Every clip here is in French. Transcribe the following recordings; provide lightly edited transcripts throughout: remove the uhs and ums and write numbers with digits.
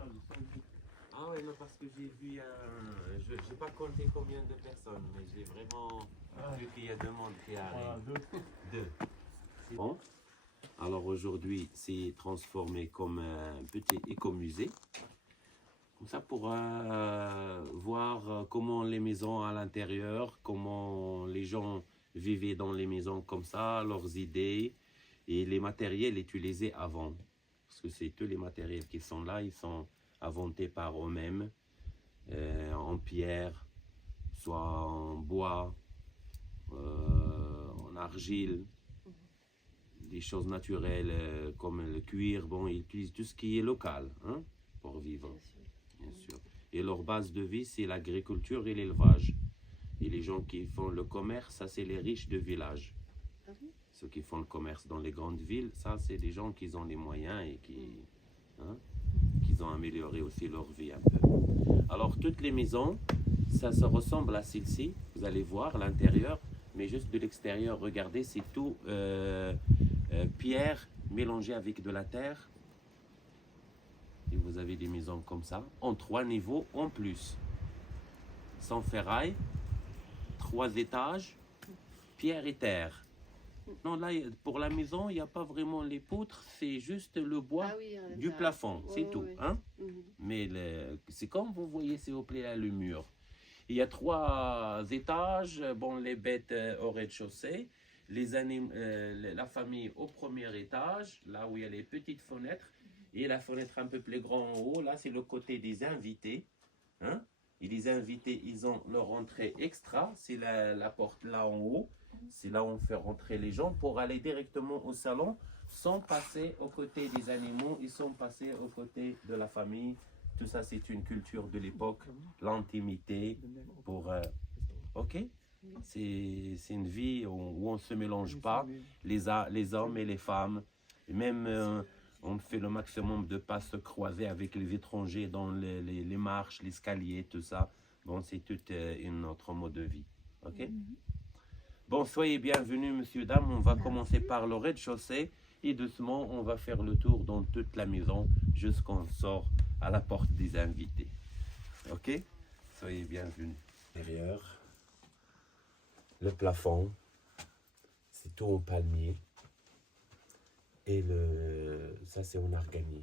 Ah ouais, non, parce que j'ai vu je n'ai pas compté combien de personnes, mais j'ai vraiment vu qu'il y a deux mondes qui arrivent. Deux. C'est bon. Alors aujourd'hui, c'est transformé comme un petit écomusée. Comme ça pour voir comment les maisons à l'intérieur, comment les gens vivaient dans les maisons comme ça, leurs idées et les matériels utilisés avant. Parce que c'est tous les matériels qui sont là, ils sont inventés par eux-mêmes, en pierre, soit en bois, en argile, des choses naturelles comme le cuir. Bon, ils utilisent tout ce qui est local, hein, pour vivre, bien sûr. Et leur base de vie, c'est l'agriculture et l'élevage. Et les gens qui font le commerce, ça, c'est les riches de village. Ceux qui font le commerce dans les grandes villes, ça, c'est des gens qui ont les moyens et qui ont amélioré aussi leur vie un peu. Alors, toutes les maisons, ça se ressemble à celle-ci. Vous allez voir l'intérieur, mais juste de l'extérieur, regardez, c'est tout pierre mélangée avec de la terre. Et vous avez des maisons comme ça, en 3 niveaux en plus. Sans ferraille, 3 étages, pierre et terre. Non, là, pour la maison, il n'y a pas vraiment les poutres, c'est juste le bois du plafond, c'est tout. Hein? Mais c'est comme vous voyez, s'il vous plaît, là, le mur. Il y a 3 étages, bon, les bêtes au rez-de-chaussée, la famille au premier étage, là où il y a les petites fenêtres, et la fenêtre un peu plus grande en haut, là, c'est le côté des invités. Hein? Et les invités, ils ont leur entrée extra, c'est la porte là en haut. C'est là où on fait rentrer les gens pour aller directement au salon sans passer aux côtés des animaux et sans passer aux côtés de la famille. Tout ça, c'est une culture de l'époque, l'intimité. Ok? C'est une vie où on ne se mélange pas, les hommes et les femmes. Et même, on fait le maximum de ne pas se croiser avec les étrangers dans les marches, l'escalier, tout ça. Bon, c'est tout un autre mode de vie. Ok? Bon, soyez bienvenus, monsieur, dame. On va commencer par le rez-de-chaussée et doucement, on va faire le tour dans toute la maison jusqu'on sort à la porte des invités. Ok? Soyez bienvenus. Intérieur, le plafond, c'est tout en palmier. Et ça, c'est en arganier.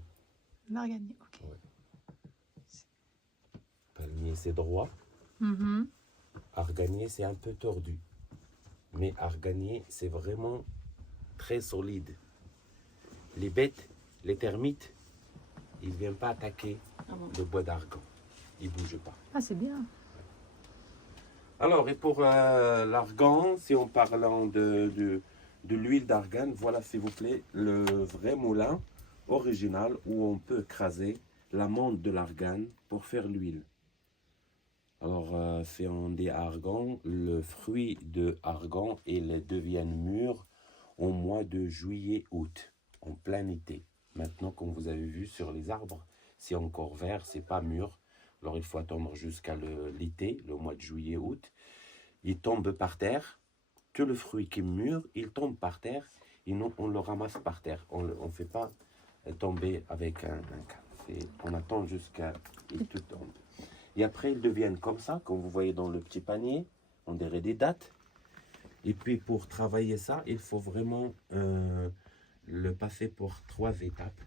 Margani, ok. Ouais. Palmier, c'est droit. Arganier, c'est un peu tordu. Mais arganier, c'est vraiment très solide. Les bêtes, les termites, ils ne viennent pas attaquer le bois d'argan. Ils ne bougent pas. Ah, c'est bien. Alors, et pour l'argan, si on parle de l'huile d'argan, voilà, s'il vous plaît, le vrai moulin original où on peut écraser l'amande de l'argan pour faire l'huile. Alors, c'est en des argans, le fruit de argan, il devient mûr au mois de juillet-août, en plein été. Maintenant, comme vous avez vu sur les arbres, c'est encore vert, c'est pas mûr. Alors, il faut attendre jusqu'à l'été, le mois de juillet-août. Il tombe par terre. Tout le fruit qui est mûr, il tombe par terre. Et nous, on le ramasse par terre. On ne fait pas tomber avec un canne. On attend jusqu'à ce qu'il tout tombe. Et après, ils deviennent comme ça, comme vous voyez dans le petit panier. On dirait des dattes. Et puis, pour travailler ça, il faut vraiment le passer pour 3 étapes.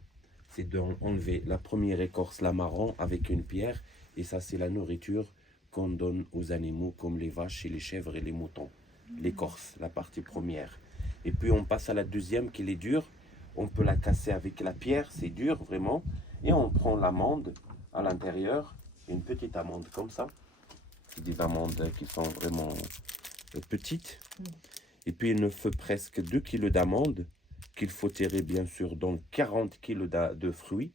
C'est d'enlever la première écorce, la marron, avec une pierre. Et ça, c'est la nourriture qu'on donne aux animaux, comme les vaches et les chèvres et les moutons. L'écorce, la partie première. Et puis, on passe à la deuxième, qui est dure. On peut la casser avec la pierre, c'est dur, vraiment. Et on prend l'amande à l'intérieur. Une petite amande comme ça. C'est des amandes qui sont vraiment petites. Et puis il nous faut presque 2 kg d'amandes qu'il faut tirer bien sûr dans 40 kg de fruits.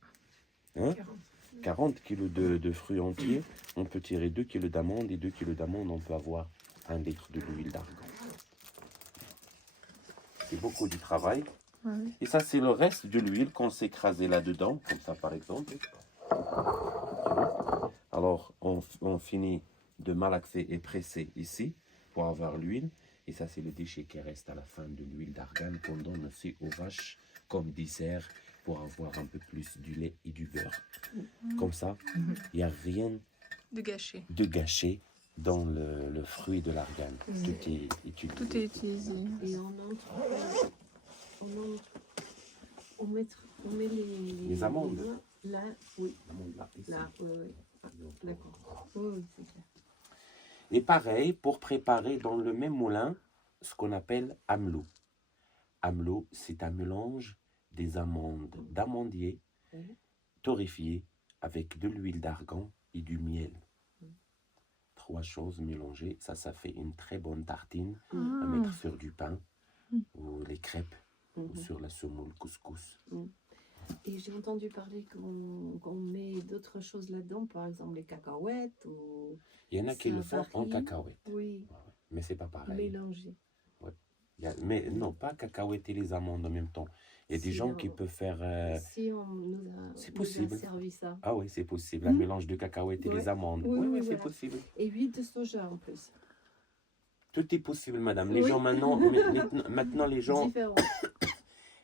Hein? 40 kg de fruits entiers. On peut tirer 2 kg d'amandes et 2 kg d'amandes, on peut avoir 1 litre de l'huile d'argan. C'est beaucoup du travail. Et ça, c'est le reste de l'huile qu'on s'est écrasé là-dedans, comme ça par exemple. Alors, on finit de malaxer et presser ici pour avoir l'huile. Et ça, c'est le déchet qui reste à la fin de l'huile d'argan qu'on donne aussi aux vaches comme dessert pour avoir un peu plus du lait et du beurre. Comme ça. Il n'y a rien De gâcher. de gâché dans le fruit de l'argan. Tout est utilisé. Tout est utilisé. Et on met Les amandes. Là, oui. Là, ici. Là, oui, oui. Ah, d'accord. Oui, oui, c'est clair. Et pareil, pour préparer dans le même moulin, ce qu'on appelle amelou. Amelou, c'est un mélange des amandes d'amandier torréfiées avec de l'huile d'argan et du miel. 3 choses mélangées, ça fait une très bonne tartine à mettre sur du pain ou les crêpes ou sur la semoule couscous. Et j'ai entendu parler qu'on met d'autres choses là-dedans, par exemple les cacahuètes ou... Il y en a qui Ça le font en varie. cacahuètes, Oui, mais c'est pas pareil. mélangé. Mais non, pas cacahuètes et les amandes en même temps. Il y a des Si gens on- qui peuvent faire... Si on nous a, c'est nous a possible. servi ça. Ah oui, c'est possible. Un mélange de cacahuètes et Ouais. les amandes. Oui, Oui, oui, c'est voilà. possible. Et huile de soja en plus. Tout est possible, madame. Les Oui. gens maintenant, maintenant les gens, Différent.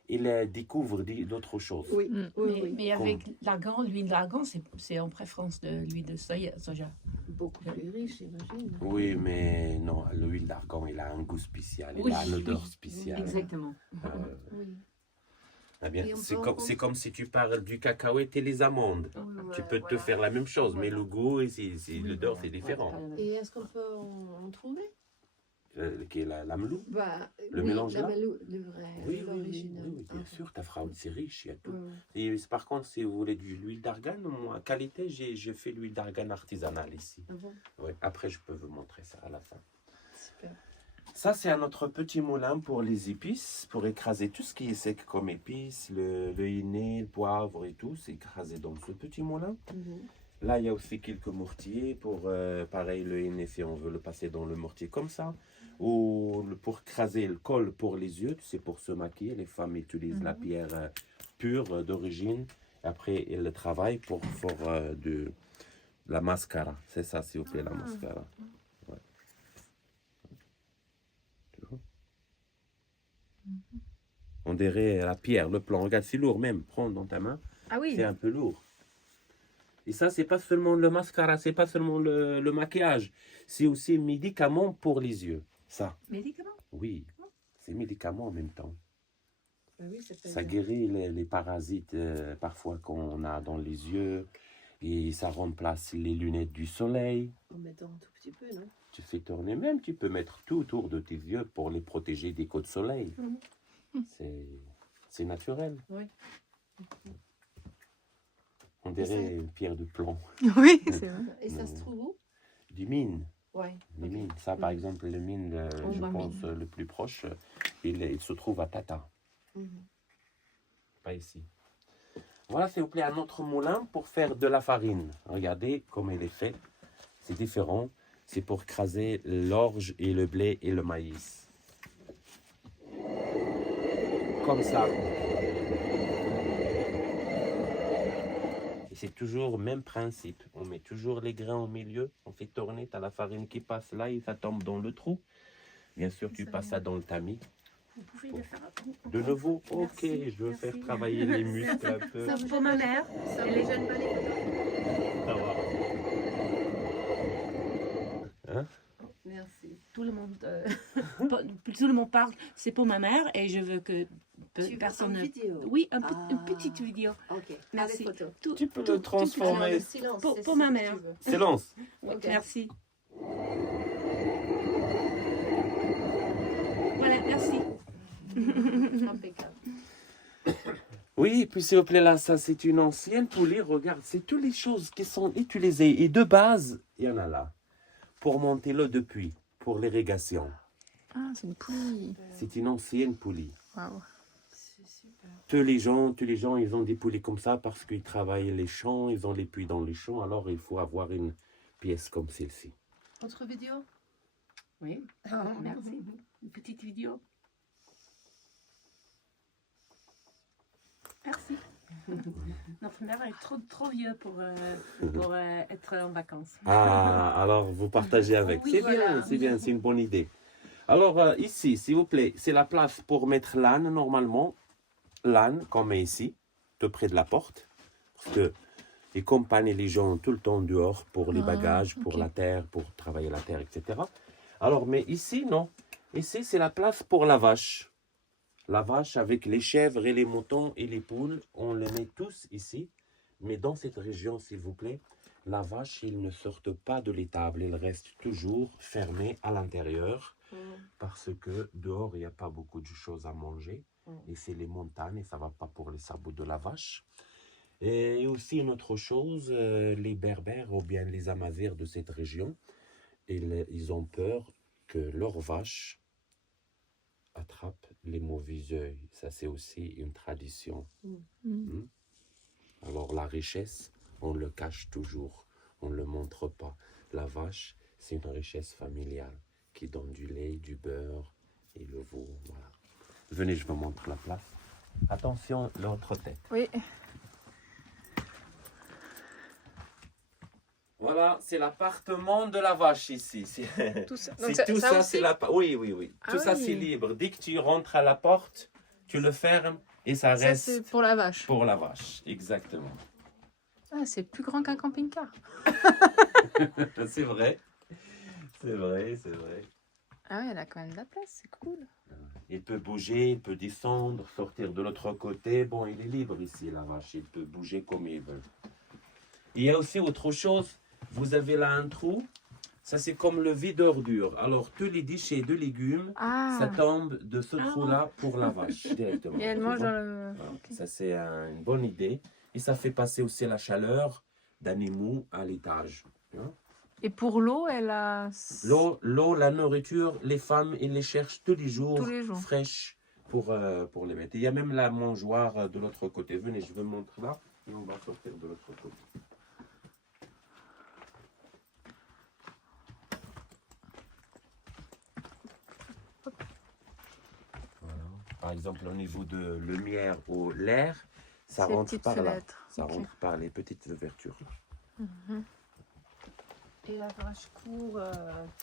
ils découvrent d'autres choses. Oui, oui, oui. Mais avec l'argan, l'huile d'argan, c'est en préférence de l'huile de soja. Beaucoup plus riche, j'imagine. Oui, mais non, l'huile d'argan, il a un goût spécial, il Oui, a une odeur oui, spéciale. Exactement. Oui. Ah bien, Et on c'est peut comme, en c'est comme si tu parles du cacahuète et les amandes. Tu peux te faire la même chose, mais le goût et l'odeur, c'est différent. Et est-ce qu'on peut en trouver? Qui est l'amelou. Bah, Le oui, mélange là? le vrai, Oui, l'original. oui, bien sûr, ta fraude, c'est riche, il y a tout. Oui, Et par contre, si vous voulez de l'huile d'argan, moi, qualité, j'ai fait l'huile d'argan artisanale ici. ah bon, Ouais, après, je peux vous montrer ça à la fin. super. Ça, c'est notre petit moulin pour les épices, pour écraser tout ce qui est sec comme épices, le henné, le poivre et tout, c'est écrasé dans ce petit moulin. Là, il y a aussi quelques mortiers pour, pareil, le henné, si on veut le passer dans le mortier comme ça. Ou pour écraser le col pour les yeux, c'est pour se maquiller. Les femmes utilisent la pierre pure d'origine. Après, elles le travaillent pour faire de la mascara. C'est ça, s'il vous plaît, la mascara. Ouais. Tu vois? On dirait la pierre, le plan. Regarde, c'est lourd même. Prends dans ta main. Ah oui. C'est un peu lourd. Et ça, c'est pas seulement le mascara, c'est pas seulement le maquillage. C'est aussi un médicament pour les yeux. Ça, Médicament? oui, c'est médicament en même temps. Bah oui, ça fait Ça guérit les parasites parfois qu'on a dans les yeux. Et ça remplace les lunettes du soleil. en mettant un tout petit peu, non? Tu fais tourner même, tu peux mettre tout autour de tes yeux pour les protéger des coups de soleil. C'est naturel. Oui. On dirait une pierre de plomb. Oui, c'est vrai. Et ça se trouve où? Du mine. Ouais. Les ok. mines. Ça, par exemple, le mine, On je va pense, mine. le plus proche, il se trouve à Tata, Mhm. pas ici. Voilà, s'il vous plaît, un autre moulin pour faire de la farine. Regardez comment il est fait. C'est différent. C'est pour écraser l'orge et le blé et le maïs. Comme ça. Et c'est toujours le même principe. On met toujours les grains au milieu. On fait tourner. Tu as la farine qui passe là et ça tombe dans le trou. Bien sûr, tu passes ça dans le tamis. Vous pouvez le faire De nouveau, ok, Merci, je veux faire merci. travailler les muscles un peu. Ça Pour ma mère. Ça Elle vous est- gêne pas les photos? Ça va. Hein? Merci. Tout le monde, tout le monde parle. C'est pour ma mère et je veux que Tu veux personne. une vidéo? Oui, une Ah. petite vidéo. Ok. Merci. Avec photo. Tout- Tu peux tout- le tout- transformer. Alors, le silence, Pour- c'est pour ce ma que mère. tu veux. Silence. Ok. Merci. Voilà, merci. Impeccable. Oui, puis s'il vous plaît, là, ça c'est une ancienne poulie. Regarde, c'est toutes les choses qui sont utilisées. Et de base, il y en a là. Pour monter l'eau de puits, pour l'irrigation. Ah, c'est une poulie. C'est une ancienne poulie. Waouh. C'est super. Tous les gens, ils ont des poulies comme ça parce qu'ils travaillent les champs, ils ont les puits dans les champs. Alors, il faut avoir une pièce comme celle-ci. Autre vidéo? Oui, merci. Une petite vidéo. Merci. Notre mère est trop vieux pour être en vacances. Ah, alors vous partagez avec. Oui, C'est voilà. bien, c'est bien, c'est une bonne idée. Alors ici, s'il vous plaît, c'est la place pour mettre l'âne normalement. L'âne qu'on met ici, tout près de la porte. Parce que Ils accompagnent les gens tout le temps dehors pour les Ah, bagages, pour ok. la terre, pour travailler la terre, etc. Alors, mais ici, non. Ici, c'est la place pour la vache. La vache avec les chèvres et les moutons et les poules, on les met tous ici. Mais dans cette région, s'il vous plaît, la vache, ils ne sortent pas de l'étable. Ils restent toujours fermés à l'intérieur parce que dehors, il n'y a pas beaucoup de choses à manger. Et c'est les montagnes et ça ne va pas pour les sabots de la vache. Et aussi une autre chose, les Berbères ou bien les Amazirs de cette région, ils ont peur que leurs vaches attrapent les mauvais œils. Ça, c'est aussi une tradition. Mm. Alors la richesse, on le cache toujours, on ne le montre pas. La vache, c'est une richesse familiale qui donne du lait, du beurre et le veau. Voilà. Venez, je vous montre la place. Attention, l'autre tête. Oui. Voilà, c'est l'appartement de la vache ici. Tout ça. C'est Donc ça, tout ça ça, aussi c'est la. Oui, oui, oui. Ah Tout ça, oui. c'est libre. Dès que tu rentres à la porte, tu le fermes et ça Ça, reste c'est pour la vache. pour la vache. Exactement. Ah, c'est plus grand qu'un camping-car. C'est vrai. C'est vrai, c'est vrai. Ah ouais, elle a quand même de la place, c'est cool. Il peut bouger, il peut descendre, sortir de l'autre côté. Bon, il est libre ici, la vache. Il peut bouger comme il veut. Il y a aussi autre chose. Vous avez là un trou. Ça, c'est comme le vide d'ordures. Alors, tous les déchets de légumes, Ah, ça tombe de ce trou-là pour la vache directement. et elle Tu mange vois? dans le... Voilà. Ok. Ça, c'est une bonne idée. Et ça fait passer aussi la chaleur d'animaux à l'étage. Tu vois? Et pour l'eau, elle a... L'eau, la nourriture, les femmes, ils les cherchent tous les jours, Tous. fraîches pour les mettre. Il y a même la mangeoire de l'autre côté. Venez, je vous montre là. Et on va sortir de l'autre côté. Voilà. Par exemple, au niveau de lumière ou l'air, ça Ces rentre petites par là. fenêtres. Ça Ok. rentre par les petites ouvertures. Mhm. Et la vache court,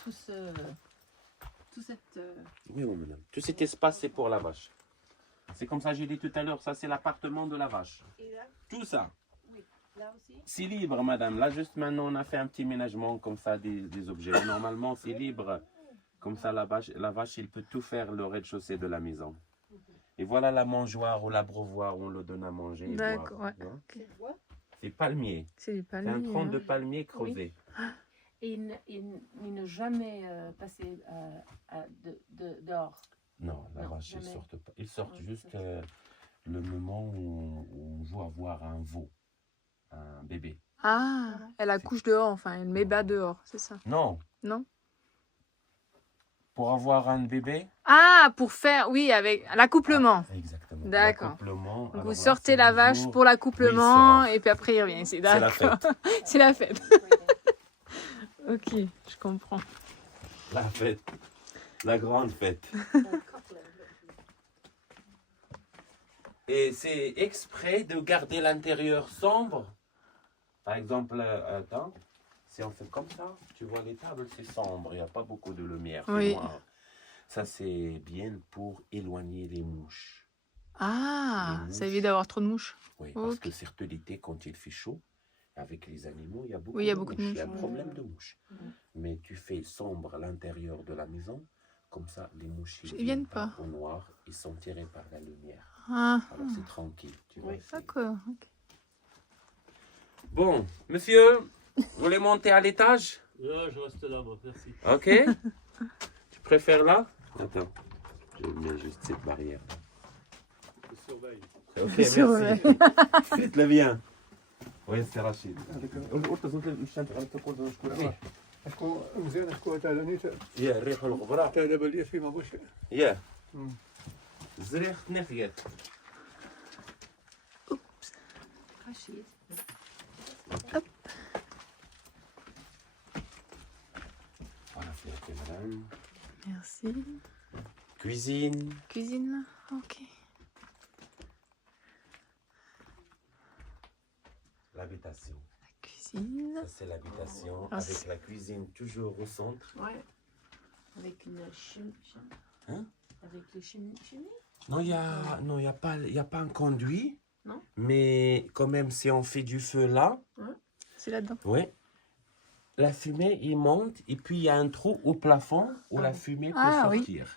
tout cette... Oui, oui, madame. Tout cet espace, c'est pour la vache. C'est comme ça, j'ai dit tout à l'heure, ça c'est l'appartement de la vache. Et là, Tout ça, là aussi c'est libre, madame. Là, juste maintenant, on a fait un petit ménagement comme ça des objets. Mais normalement, c'est libre. Comme ça, la vache, il peut tout faire le rez-de-chaussée de la maison. Et voilà la mangeoire ou l'abreuvoir où on le donne à manger. et D'accord, boire, ouais. tu vois. C'est bois. C'est palmier. C'est du C'est un palmier. tronc de hein. palmier creusé. Et il ne jamais passé dehors. Non, la Non, vache, ils jamais. sortent pas. Ils sortent Ouais, juste ça, le moment où on veut avoir un veau, un bébé. Ah, elle accouche dehors, enfin, elle met bas dehors, c'est ça. Non, Non? pour avoir un bébé. Ah, pour faire, oui, avec l'accouplement. Exactement. D'accord. L'accouplement. Donc Alors vous là, sortez c'est la le vache jour pour où l'accouplement il sort. et puis après il revient ici. C'est la D'accord. fête. C'est la fête. Ok, je comprends. La fête. La grande fête. Et c'est exprès de garder l'intérieur sombre. Par exemple, attends, si on fait comme ça, tu vois les tables, c'est sombre, il n'y a pas beaucoup de lumière, c'est Oui. noir. Ça, c'est bien pour éloigner les mouches. Ah, Les ça mouches. évite d'avoir trop de mouches. Oui, parce Ok. que surtout l'été, quand il fait chaud, avec les animaux, il y a beaucoup, Oui, il y a beaucoup de Il y a mouches. un problème de mouches. Mais tu fais sombre à l'intérieur de la maison, comme ça, les mouches Ils viennent pas. au noir, ils sont tirés par la lumière. Ah, Alors c'est tranquille, tu vois. Oui. c'est- d'accord. ok. Bon, monsieur, vous voulez monter à l'étage? Je reste là, moi, merci. Ok. Tu préfères là? Attends, je mets juste cette barrière. Je surveille. Ok, Je surveille. merci. Faites-le bien. Oui, c'est Rachid. شكون مزيان شكون تاع لاني يا الريح والغبرة. تاع دابا ليا فيما بوش يا الزريخ تنفيت. Rachid. Voilà, c'est madame. Merci. Cuisine. Cuisine, ok. L'habitation. La cuisine. Ça, c'est l'habitation Ah, avec c'est- la cuisine toujours au centre. Ouais. Avec une chimie. Hein? Avec les chimies. Non, il y a pas un conduit. Non. Mais quand même, si on fait du feu là, Ouais. C'est là-dedans. Oui. La fumée, il monte et puis il y a un trou au plafond où la fumée peut Ah, oui. sortir.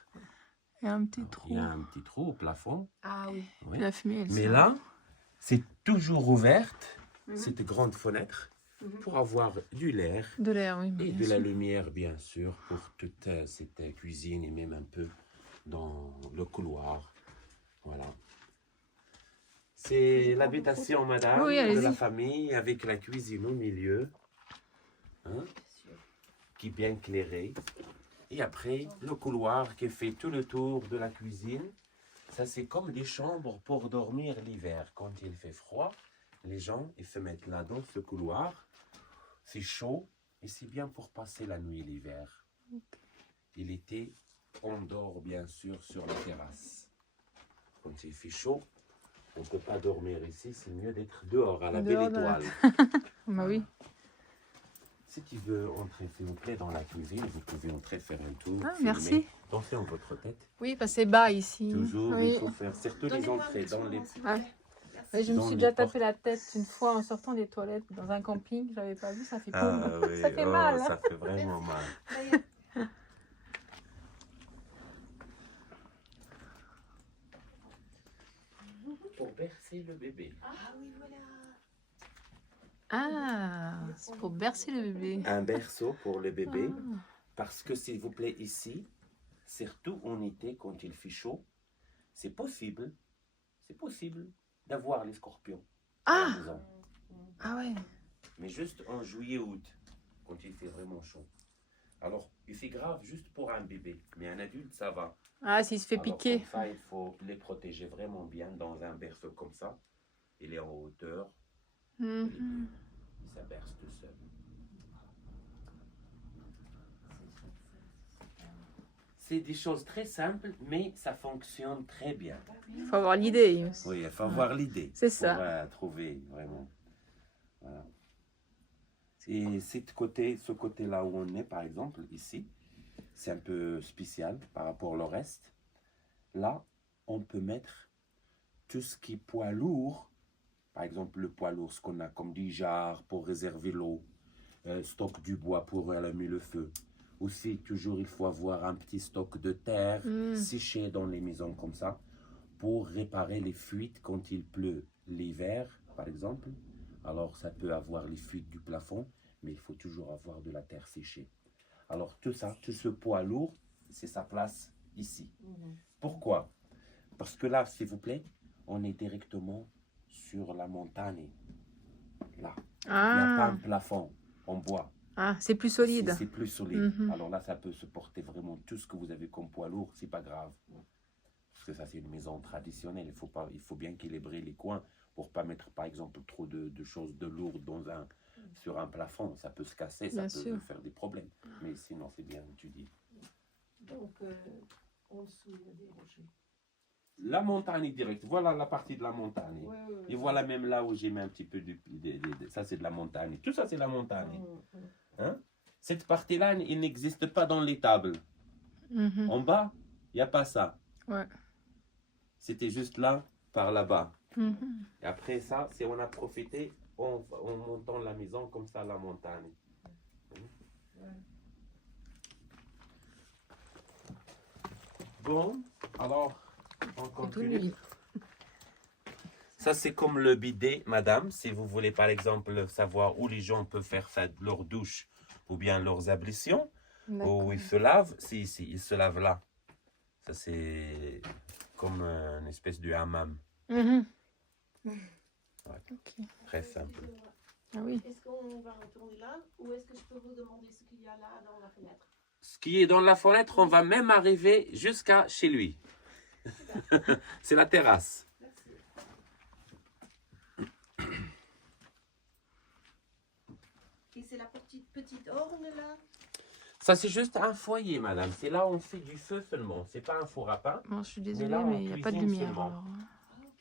Il y a un petit Alors, trou. il y a un petit trou au plafond. Ah oui. Oui. La fumée, elle Mais sort. là, c'est toujours ouverte, Mhm. cette grande fenêtre, Mhm. pour avoir du l'air De l'air, oui. et bien de la sûr. lumière, bien sûr, pour toute cette cuisine et même un peu dans le couloir. Voilà. C'est l'habitation, madame, Oui, de allez-y. la famille, avec la cuisine au milieu, hein, qui est bien éclairée. Et après, le couloir qui fait tout le tour de la cuisine. Ça, c'est comme des chambres pour dormir l'hiver. Quand il fait froid, les gens, ils se mettent là dans ce couloir. C'est chaud et c'est bien pour passer la nuit l'hiver. Et l'été, on dort bien sûr sur la terrasse. Quand il fait chaud, on ne peut pas dormir ici. C'est mieux d'être dehors à la Dehors, belle dans la- étoile. Bah oui. Si tu veux entrer, s'il vous plaît, dans la cuisine, vous pouvez entrer faire un tour. Ah, filmer. merci. Dansez en votre tête. Oui, parce que c'est bas ici. Toujours, Oui. il faut faire. Surtout les entrées dans les... Ah. Oui, je me Dans suis les déjà portes. tapé la tête une fois en sortant des toilettes dans un camping. J'avais pas vu, ça fait Ah poum. oui, Ça fait oh, mal. ça fait vraiment mal. Pour bercer le bébé. Ah oui, voilà. Ah, c'est pour bercer le bébé. Un berceau pour le bébé. Ah. Parce que s'il vous plaît, ici, surtout en été quand il fait chaud, c'est possible d'avoir les scorpions à la Ah, maison. ah ouais. Mais juste en juillet-août, quand il fait vraiment chaud. Alors, il fait grave juste pour un bébé, mais un adulte, ça va. Ah, s'il se fait Alors, piquer. comme ça, il faut les protéger vraiment bien dans un berceau comme ça. Il est en hauteur, Mhm. et ça berce tout seul. C'est des choses très simples, mais ça fonctionne très bien. Il faut avoir l'idée aussi. Oui, il faut avoir l'idée. C'est pour, ça. trouver vraiment. Voilà. Et ce côté-là où on est, par exemple, ici, c'est un peu spécial par rapport au reste. Là, on peut mettre tout ce qui est poids lourd. Par exemple, le poids lourd, ce qu'on a comme des jarres pour réserver l'eau, stock du bois pour allumer le feu. Aussi, toujours, il faut avoir un petit stock de terre séché dans les maisons comme ça pour réparer les fuites quand il pleut l'hiver, par exemple. Alors, ça peut avoir les fuites du plafond, mais il faut toujours avoir de la terre séchée. Alors, tout ça, tout ce poids lourd, c'est sa place ici. Pourquoi? Parce que là, s'il vous plaît, on est directement sur la montagne. Là, il n'y a pas un Ah, plafond en bois. ah, c'est plus solide. C'est plus solide. Mhm. Alors là, ça peut supporter vraiment tout ce que vous avez comme poids lourd, c'est pas grave. Parce que ça, c'est une maison traditionnelle. Il faut bien équilibrer les coins pour pas mettre, par exemple, trop de choses de lourdes sur un plafond. Ça peut se casser, ça Bien peut sûr. faire des problèmes. Mais sinon, c'est bien étudié. Donc, en dessous, il y a des rochers. La montagne directe, voilà la partie de la montagne. Ouais, ouais, ouais. Et voilà même là où j'ai mis un petit peu ça c'est de la montagne. Tout ça c'est la montagne. Hein? Cette partie-là, il n'existe pas dans les tables. Mhm. En bas, il n'y a pas ça. Ouais. C'était juste là, par là-bas. Mhm. Et après ça, c'est on a profité en montant la maison comme ça, la montagne. Bon, alors, on continue. Ça, c'est comme le bidet, madame. Si vous voulez, par exemple, savoir où les gens peuvent faire leur douche ou bien leurs ablutions, où ils se lavent, c'est ici, ils se lavent là. Ça, c'est comme une espèce de hammam. Mhm. Ouais. Ok. Très simple. Ah oui. Est-ce qu'on va retourner là ou est-ce que je peux vous demander ce qu'il y a là dans la fenêtre? Ce qui est dans la fenêtre, on va même arriver jusqu'à chez lui. C'est la terrasse. Et c'est la petite orne là? Ça, c'est juste un foyer, madame. C'est là où on fait du feu seulement. C'est pas un four à pain. Bon, je suis Mais désolée, là, on mais il n'y a pas de cuisine lumière. seulement. Alors,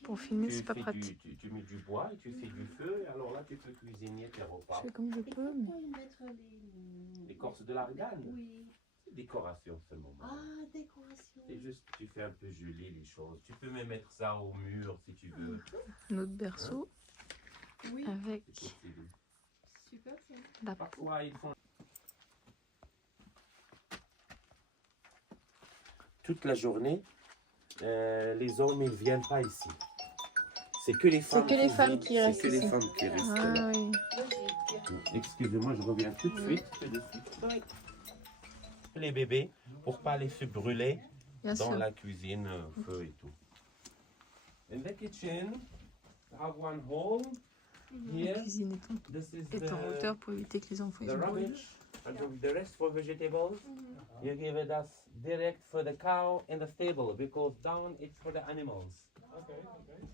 pour filmer, c'est pas fais pratique. tu mets du bois et tu fais du feu. Et alors là, tu peux cuisiner tes Je repas. fais comme je Et peux. Mais... pourquoi y mettre les... L'écorce de l'argane, Oui. c'est décoration seulement. Ah, madame. décoration. C'est juste, tu fais un peu joli les choses. Tu peux même mettre ça au mur si tu veux. Notre berceau Oui. avec C'est possible. Super, ça. La- Parfois, ils font toute la journée. Les hommes, ils viennent pas ici. C'est que les femmes. que les femmes qui restent C'est que les ici. femmes qui restent Ah là. oui. Excusez-moi, je reviens tout de suite. Les bébés, pour pas les faire brûler Bien dans sûr. la cuisine, feu et tout. In the kitchen, I have one hole. La Here, cuisine this is est en the, hauteur pour éviter que les enfants the ils brûlent. rubbish and the rest for vegetables. You give it us direct for the cow in the stable because down it's for the animals. Okay.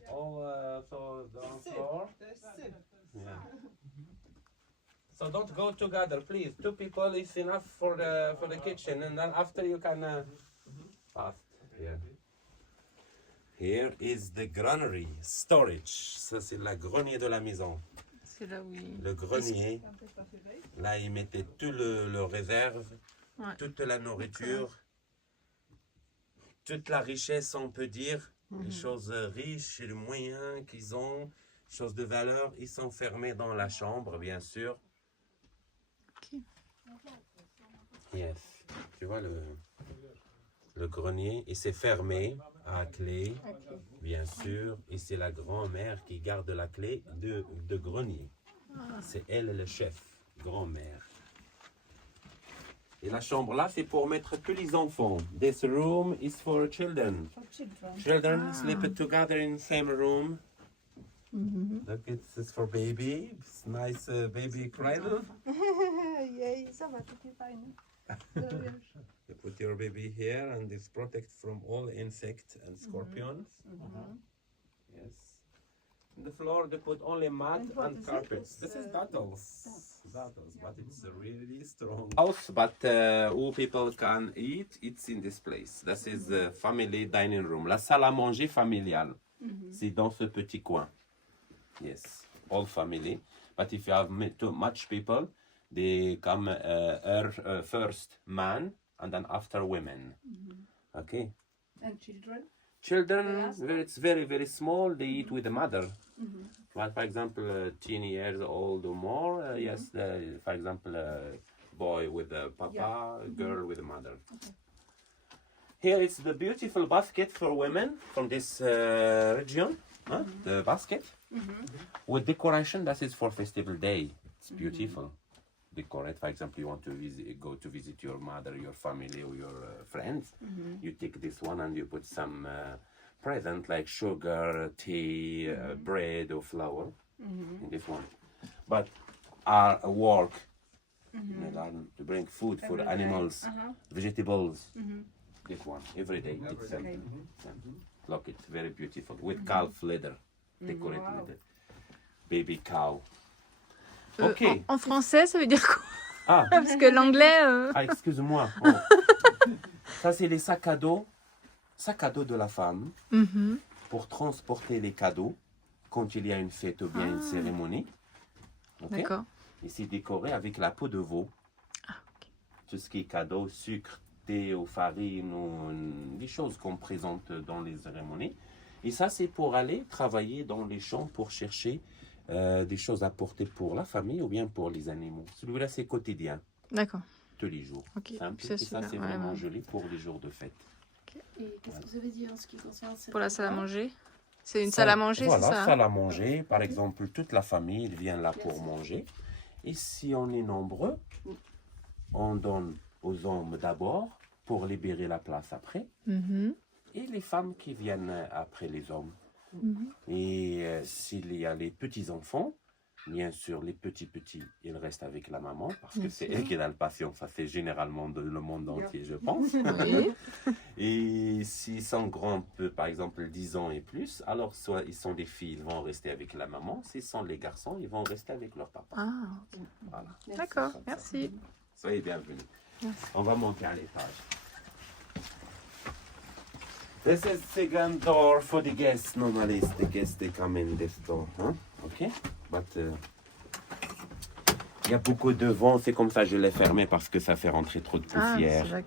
So down floor. Yeah. So don't go together, please. 2 people is enough for the kitchen, and then after you can fast. Yeah. Here is the granary storage. Ça c'est la grenier de la maison. C'est là où ils... Le grenier. Là ils mettaient tout le réserve, Ouais. toute la nourriture, toute la richesse on peut dire. Les choses riches et les moyens qu'ils ont, choses de valeur, ils sont fermés dans la chambre, bien sûr. Ok. Yes. Tu vois le grenier, et c'est fermé à clé, bien sûr. Et c'est la grand-mère qui garde la clé de grenier. C'est elle le chef, grand-mère. Et la chambre là, c'est pour mettre tous les enfants. This room is for children. For children. Children sleep together in same room. Mhm. Look, it's for baby. It's nice baby cradle. Ça va, tout est fine. You put your baby here and it's protect from all insects and scorpions. Yes. On the floor they put only mat And what and is it? carpets. It's, This is dattles. Dattles, Yeah. but it's a really strong house. But all people can eat. It's in this place. This is the family dining room. La salle à manger familiale. C'est dans ce petit coin. Yes, all family. But if you have too much people, they come first man and then after women. Okay. And children? Children, it's very, very small. They eat with the mother. But for example, 10 years old or more, yes, for example, boy with the papa, girl with the mother. Here is the beautiful basket for women from this region. The basket with decoration. That is for festival day. It's beautiful. Decorate. For example, you want to go to visit your mother, your family, or your friends. You take this one and you put some present like sugar, tea, bread, or flour in this one. But our work in the garden to bring food for the animals, vegetables. This one every day. It's Okay. Look, it's very beautiful with calf leather, decorated Wow. leather. Baby cow. Euh, Ok. en français, ça veut dire quoi? Ah, Parce que l'anglais... excuse-moi. Oh. Ça, c'est les sacs à dos de la femme Mhm. pour transporter les cadeaux quand il y a une fête ou bien une cérémonie. Ok. D'accord. Et c'est décoré avec la peau de veau. ok. Tout ce qui est cadeau, sucre, thé ou farine ou des choses qu'on présente dans les cérémonies. Et ça, c'est pour aller travailler dans les champs pour chercher des choses à porter pour la famille ou bien pour les animaux. Celui-là, c'est quotidien, D'accord. tous les jours. Ok. Simple. C'est Et ça, super, c'est ouais, vraiment ouais. joli pour les jours de fête. Et qu'est-ce que vous avez dit en ce qui concerne cette Pour la salle à repas? manger. C'est une salle à manger, Voilà, c'est ça? salle à manger. Par exemple, toute la famille vient là pour manger. Et si on est nombreux, on donne aux hommes d'abord pour libérer la place après. Mhm. Et les femmes qui viennent après les hommes. Mhm. Et s'il y a les petits-enfants, bien sûr, les petits-petits, ils restent avec la maman parce que Bien c'est sûr. elle qui a le patient. Ça, c'est généralement dans le monde entier, je pense. Oui. Et s'ils sont grands, par exemple 10 ans et plus, alors soit ils sont des filles, ils vont rester avec la maman. S'ils sont les garçons, ils vont rester avec leur papa. Ah, Voilà. Merci. d'accord. comme ça. Merci. Soyez bienvenus. Merci. On va monter à l'étage. This is second door for the guests. Normally, the guests they come in this door, hein? Okay? But il y a beaucoup de vent, c'est comme ça je l'ai fermé parce que ça fait rentrer trop de Ah, poussière. c'est vrai.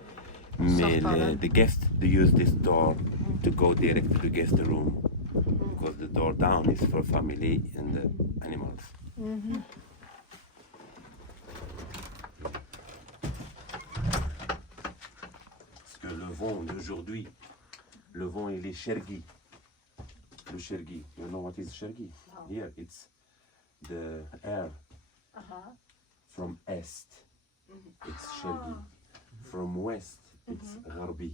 Mais sort par là. the guests they use this door to go direct to the guest room because the door down is for family and the animals. vent d'aujourd'hui. Le vent, il est Shergi. Le Shergi. You know what is Shergi? Here, it's the air from east. It's Shergi. From west, it's Gharbi.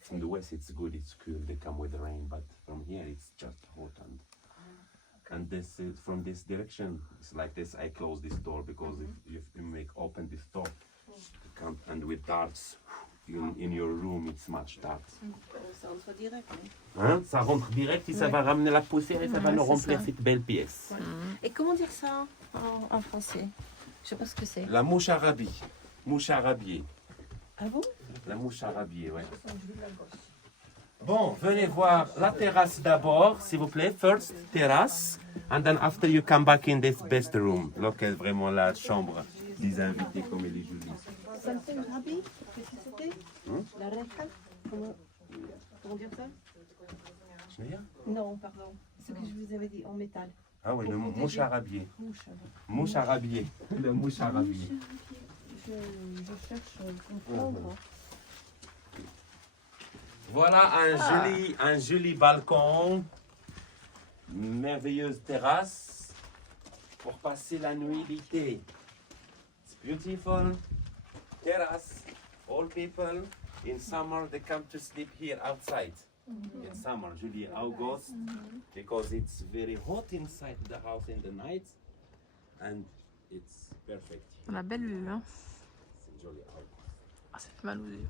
From the west, it's good, it's cool. They come with rain, but from here, it's just hot. And this is from this direction. It's like this. I close this door because if you make open this door, you can't. And with darts in your room, it's much darts. Ça entre direct. Hein? Ça rentre direct et ça va ramener la poussière et ça va Ouais, nous c'est remplir ça. cette belle pièce. Et comment dire ça en français? Je sais pas ce que c'est. La mouche arabie. Mouche arabiée. Ah bon? La mouche arabiée, ouais. Bon, venez voir la terrasse d'abord, s'il vous plaît. First, terrasse. And then after you come back in this best room. Look at vraiment la chambre des invités comme elle est jolie. Something Rabi? Qu'est-ce que c'était? La reca? Comment dire ça? Je veux dire? Non, pardon. Ce que je vous avais dit en métal. Ah oui, le Pour mouche protéger. arabiée. Mouche. Mouche arabiée. Le mouche arabiée. Je cherche à comprendre. Voilà un joli balcon, merveilleuse terrasse pour passer la nuit l'été. It's beautiful terrace. All people in summer they come to sleep here outside. In summer, July, August, because it's very hot inside the house in the night, and it's perfect. On a belle vue, hein. C'est joli August. Ah, ça fait mal aux yeux.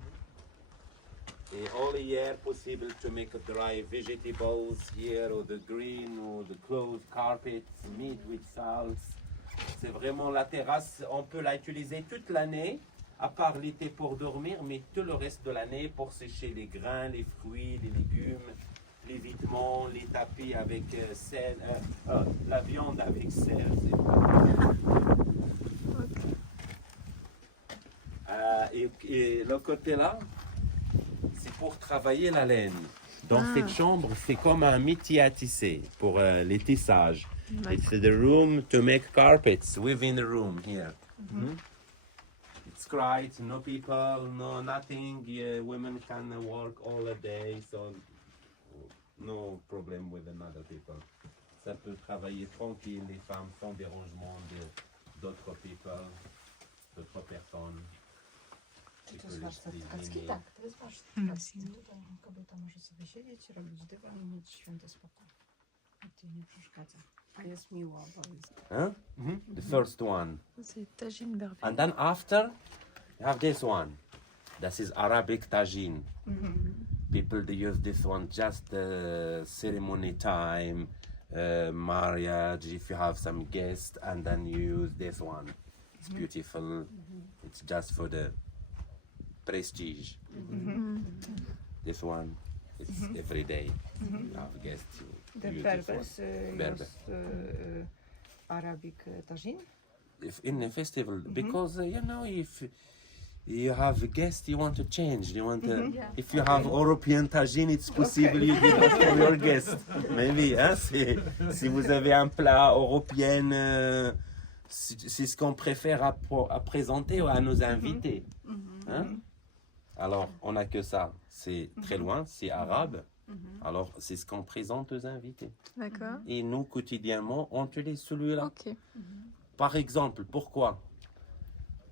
Et all year possible to make dry vegetables here, or the green, or the clothes, carpets, meat with salt. C'est vraiment la terrasse, on peut la utiliser toute l'année, à part l'été pour dormir, mais tout le reste de l'année pour sécher les grains, les fruits, les légumes, les vêtements, les tapis avec sel, la viande avec sel. Et le côté là, c'est pour travailler la laine. Dans cette chambre, c'est comme un métier à tisser pour les tissages. It's the room to make carpets within the room here. It's quiet, no people, no nothing. Women can work all the day, so no problem with another people. Ça peut travailler tranquille, les femmes, sans dérangement d'autres people, d'autres personnes. To jest warsztat tkacki? Tak, to jest warsztat tkacki. Tutaj kobieta może sobie siedzieć, robić dywan i mieć święty spokój. Nikt jej nie przeszkadza. A jest miło, bo jest... Huh? The first one. C'est tagine berber. And then after, you have this one. This is Arabic tagine. People they use this one just ceremony time, marriage, if you have some guests, and then you use this one. It's beautiful. It's just for the prestige. This one, it's every day. You have guests. The use this Berbers one. Berber. use Arabic tagine. If in a festival, because you know, if you have a guest, you want to change. You want to, if you have European tagine, it's possible you give it for your guest. Maybe, hein, si vous avez un plat européen, c'est ce qu'on préfère à présenter à nos invités. Hein? Alors, on n'a que ça. C'est très loin, c'est arabe. Alors, c'est ce qu'on présente aux invités. D'accord. Et nous, quotidiennement, on utilise celui-là. Ok. Par exemple, pourquoi?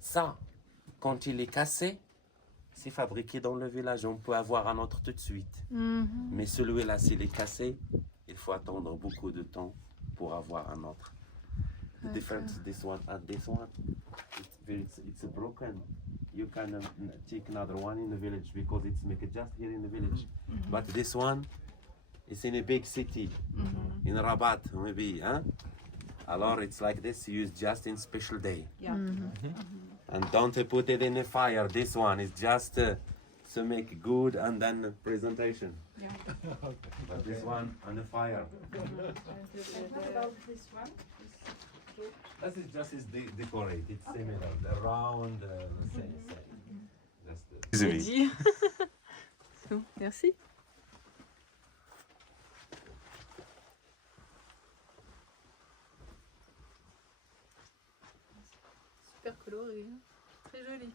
Ça, quand il est cassé, c'est fabriqué dans le village. On peut avoir un autre tout de suite. Mais celui-là, s'il est cassé, il faut attendre beaucoup de temps pour avoir un autre. The difference this one and this one, it's broken. You can take another one in the village because it's make it just here in the village. But this one, it's in a big city, in Rabat maybe, huh? Alors it's like this, used just in special day. Yeah. And don't put it in the fire. This one is just to make good and then presentation. Yeah. But this one on the fire. What about this one? This is just is decorate. It's similar, the round, same. Just J'ai dit. C'est bon, merci. Super coloré, hein. Très joli.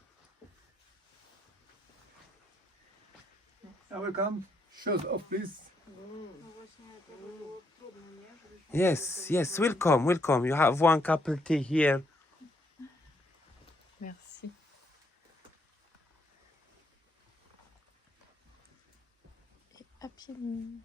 welcome. Shows off, please. No właśnie tego było trudno, nie? Żebyśmy Yes, yes, welcome, welcome. You have one couple tea here. Merci. Et Happy Meal.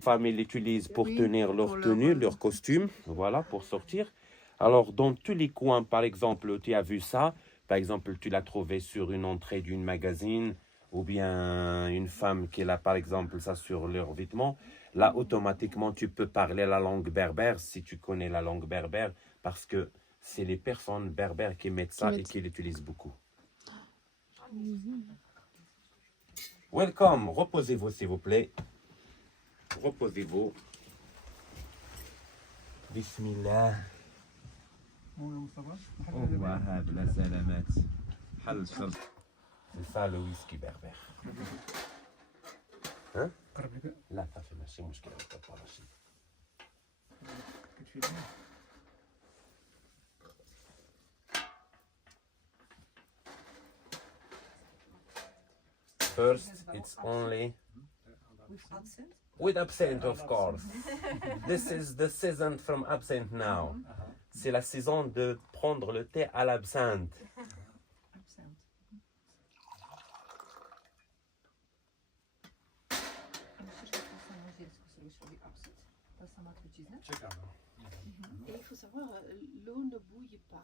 Femmes, ils l'utilisent pour Oui, tenir leur pour leur, tenue, leur costume, voilà, pour sortir. Alors, dans tous les coins, par exemple, tu as vu ça, par exemple, tu l'as trouvé sur une entrée d'une magazine, ou bien une femme qui a, par exemple, ça sur leurs vêtements. Là, automatiquement, tu peux parler la langue berbère, si tu connais la langue berbère, parce que c'est les personnes berbères qui mettent ça et qui l'utilisent beaucoup. Welcome, reposez-vous s'il vous plaît. Reposez-vous. Bismillah. وهاب لا سلامات حل الشرط. C'est ça le whisky berbère. Hein? قرب لك لا صافي ماشي مشكل ماشي. كتفيد. First, it's only with absinthe, of course. This is the season from absinthe now. C'est la saison de prendre le thé à l'absinthe. absent. Myślisz, że to samo z dziecku sobie robi absent? Ta sama trucizna? Ciekawe. Et il faut savoir, l'eau ne bouille pas.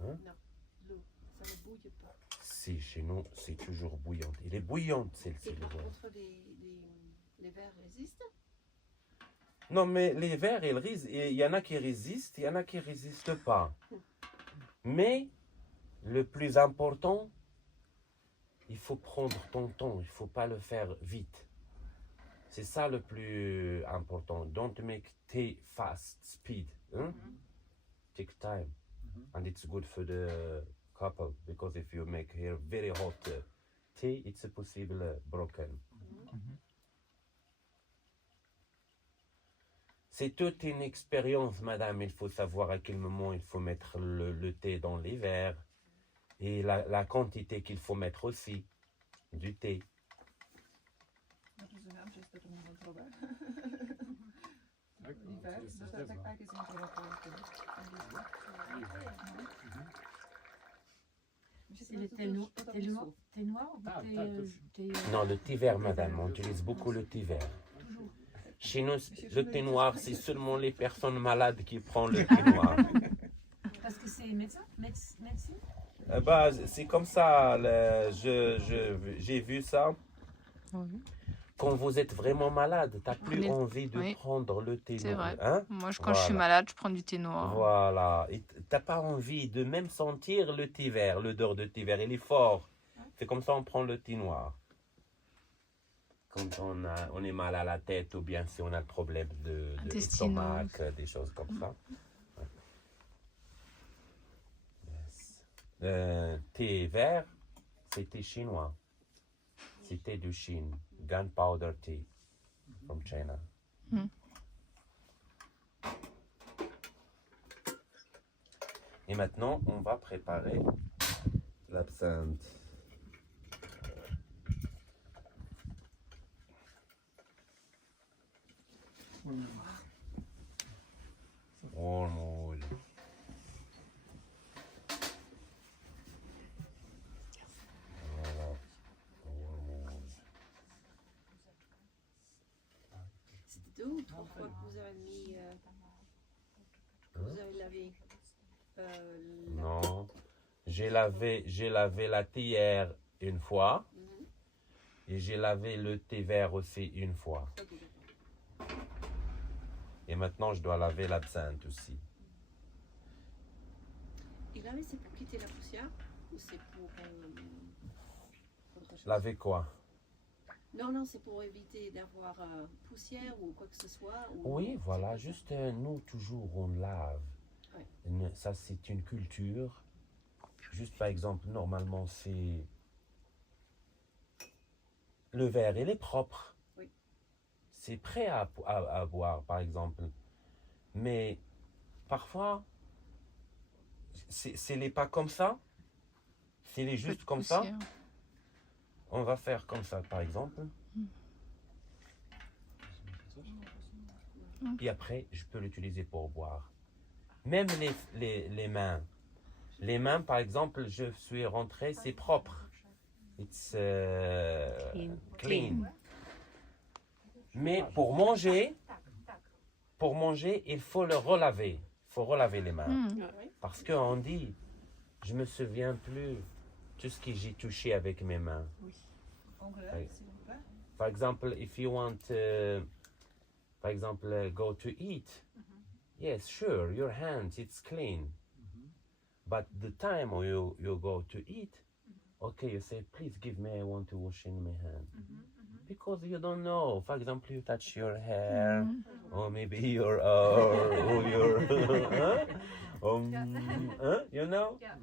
Hein? Non, l'eau, ça ne bouille pas. Si, chez nous, c'est toujours bouillante. Elle est bouillante, celle-ci. Et le par verre. contre, les verres résistent. Non, mais les verres, il y en a qui résistent, il y en a qui ne résistent pas. Mais le plus important, il faut prendre ton temps, il ne faut pas le faire vite. C'est ça le plus important. Don't make tea fast, speed. Hein? Take time. And it's good for the couple, because if you make here very hot tea, it's possible broken. C'est toute une expérience, madame. Il faut savoir à quel moment il faut mettre le thé dans les verres et la quantité qu'il faut mettre aussi du thé. Rozumiem, że jest to domowa zdrowe. Tak, I tak, jest tak, zdrowe. tak, jest temperatura wtedy. C'est le thé noir ou Ah, thé, tak, to już- thé, Non, le thé vert, madame. On utilise beaucoup le thé vert. Chez nous, le thé noir, c'est seulement les personnes malades qui prennent le thé noir. Parce que c'est médecine. Bah, c'est comme ça. J'ai vu ça. Oui. Quand vous êtes vraiment malade, tu n'as plus Mais- envie de oui. prendre le thé C'est noir. vrai. Hein? Moi, quand je suis Voilà. malade, je prends du thé noir. Voilà. Et t'as pas envie de même sentir le thé vert, l'odeur de thé vert. Il est fort. C'est comme ça on prend le thé noir. Quand on est mal à la tête ou bien si on a le problème de Intestinaux. stomac, des choses comme ça. Ouais. Yes. Thé vert, c'est thé chinois. C'est thé de Chine. Gunpowder tea from China. Mm. Et maintenant, on va préparer l'absinthe. Wormwood. Voilà. Wormwood. C'était 2 ou 3 fois que vous avez mis, que vous avez lavé la- Non. J'ai lavé la théière une fois Mhm. et j'ai lavé le thé vert aussi une fois. Ok, d'accord. Et maintenant, je dois laver l'absinthe aussi. Et laver, c'est pour quitter la poussière ou c'est pour autre chose? Laver quoi? Non, non, c'est pour éviter d'avoir poussière ou quoi que ce soit. Ou... Oui, voilà, c'est pas ça. juste nous, toujours, on lave. Ouais. Ça, c'est une culture. Juste par exemple, normalement, c'est... Le verre, il est propre. Oui. C'est prêt à boire, par exemple. Mais parfois, s'il n'est pas comme ça, s'il est juste comme ça, on va faire comme ça, par exemple. Et après, je peux l'utiliser pour boire. Même les mains. Les mains, par exemple, je suis rentré, c'est propre. It's clean. Mais pour manger, il faut le relaver. Il faut relaver les mains. Parce qu'on dit, je me souviens plus tout ce que j'ai touché avec mes mains. Anglais, s'il vous plaît. Par exemple, if you want, par exemple, go to eat, yes, sure, your hands, it's clean. But the time you go to eat, okay, you say, please give me, I want to wash in my hand. Because you don't know. For example, you touch your hair, or maybe your, or your, you know? Yeah.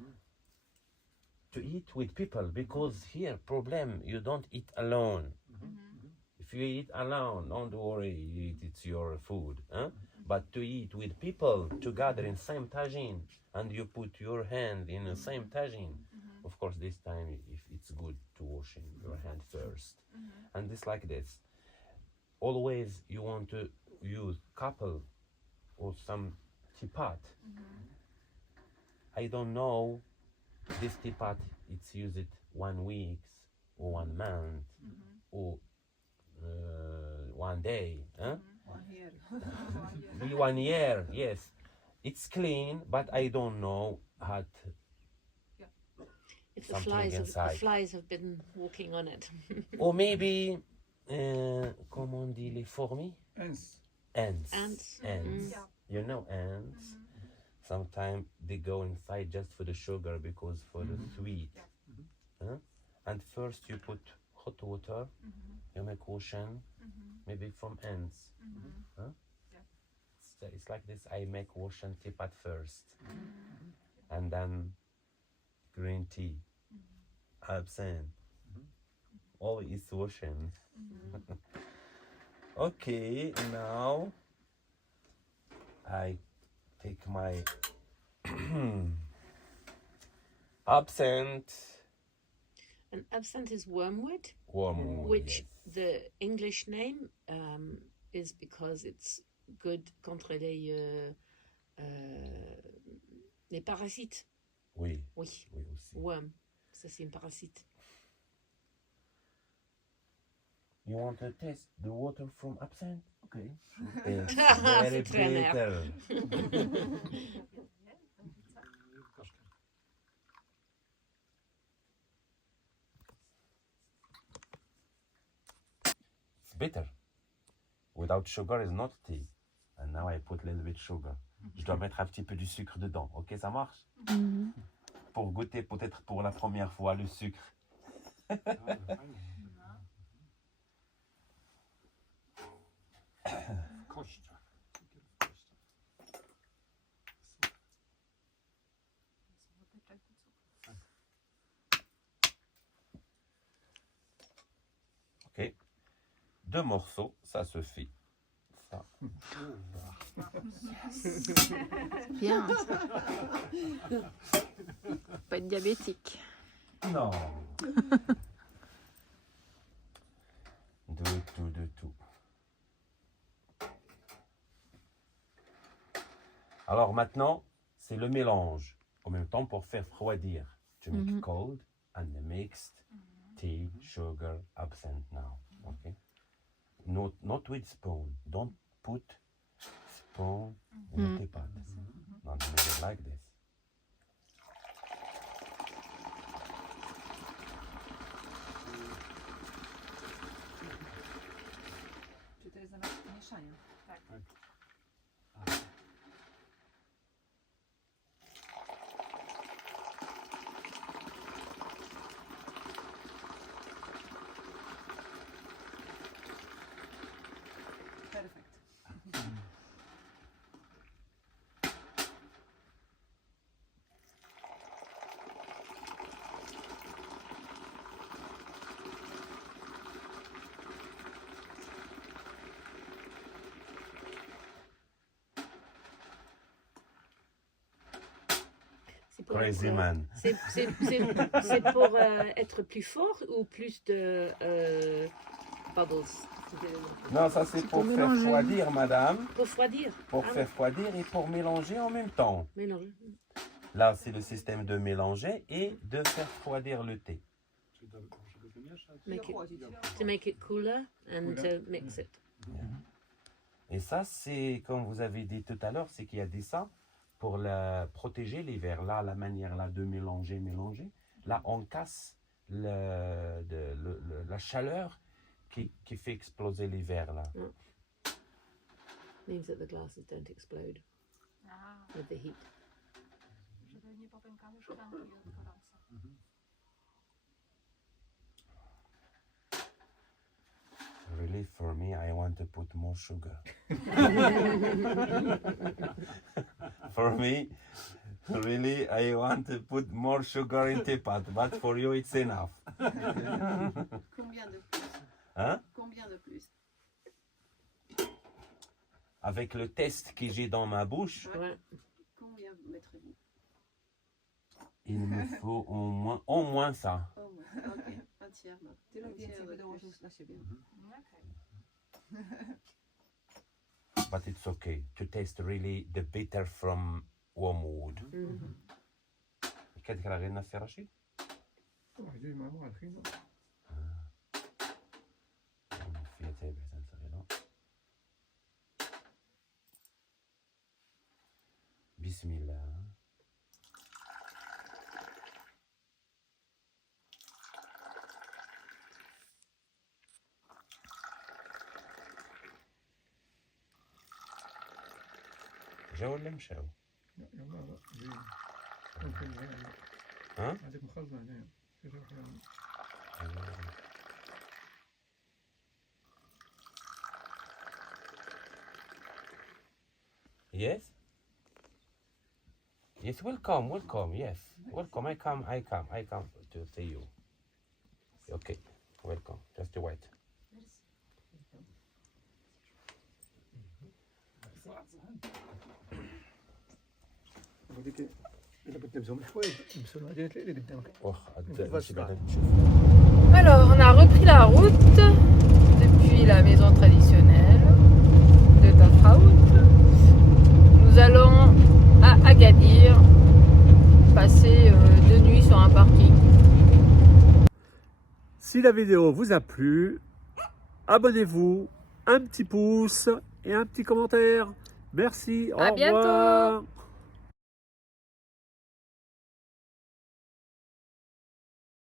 To eat with people, because here, problem, you don't eat alone. If you eat alone, don't worry, it's your food. But to eat with people together in same tagine, and you put your hand in the same tagine, of course, this time if it's good to washing your hand first. And it's like this. Always you want to use couple or some teapot. I don't know this teapot, it's used 1 week or 1 month or 1 day. 1 year. 1 year, yes. It's clean, but I don't know how to, If the something flies, inside. the flies have been walking on it. or maybe, comment on dit les fourmis? Ants. Ants. Ants. Ants. You know ants. Sometimes they go inside just for the sugar because for the sweet. And first you put hot water, you make ocean, maybe from ants. It's like this. I make ocean teapot first, and then green tea, absinthe. All is ocean. Okay, now I take my absinthe. And absinthe is wormwood, Wormwood, which yes. the English name is because it's good contre les parasites. Oui, Oui, oui aussi. worm. Ça, c'est un parasite. You want to taste the water from absinthe? Okay. It's C'est very très amer. bitter. It's bitter. Without sugar is not tea. And now I put a little bit sugar. Je dois mettre un petit peu du sucre dedans. Ok, ça marche? Pour goûter peut-être pour la première fois le sucre. Kościa. Ok. 2 morceaux, ça suffit. Ça. Bien. Pas être diabétique. Non. De tout. Alors maintenant, c'est le mélange. En même temps pour faire refroidir. To make cold and the mixed tea, sugar, absinthe now. Okay? Not with spoon. Don't put spoon in the teapot. No, make it like this. Czy to jest zamiast mieszania? Tak. Perfekt. pour Crazy être, man. c'est pour être plus fort ou plus de bubbles? Non, ça c'est pour faire mélanger. refroidir, madame. Pour refroidir. Pour Ah, faire refroidir et pour mélanger en même temps. mélanger. Là, c'est le système de mélanger et de faire refroidir le thé. To make it cooler and to mix it. Et ça, c'est, comme vous avez dit tout à l'heure, c'est qu'il y a dit ça pour protéger l'hiver. Là, la manière là, de mélanger. Là, on casse la chaleur qui fait exploser l'hiver. Là. Means that the glasses don't explode with the heat. Really, for me, I want to put more sugar. For me, really, I want to put more sugar in teapot, but for you, it's enough. Combien de plus? Hein? Combien de plus? Avec le test que j'ai dans ma bouche, Ouais. Combien mettrez-vous? il me faut au moins ça. Oh, ok, un tiers. Non. Un tiers de plus. But it's okay to taste really the bitter from wormwood. كانت غير الناس رشيد؟ واحد معمول الخيمة. فيها تابع صغيرة. بسم الله. جاو ولا مشاو؟ لا يلا جاي. ممكن جاي. ها؟ هذيك مخزنة هنايا. في روح يعني. Yes? Yes, welcome, yes. Welcome, I come to see you. Okay, welcome, just wait. هذيك إلا بغيت نلبسهم الحوايج نلبسو العاديات اللي قدامك. Alors, on a repris la route depuis la maison traditionnelle de Tafraout. Nous allons à Agadir passer 2 nuits sur un parking. Si la vidéo vous a plu, abonnez-vous, un petit pouce et un petit commentaire. Merci, au À bientôt. revoir.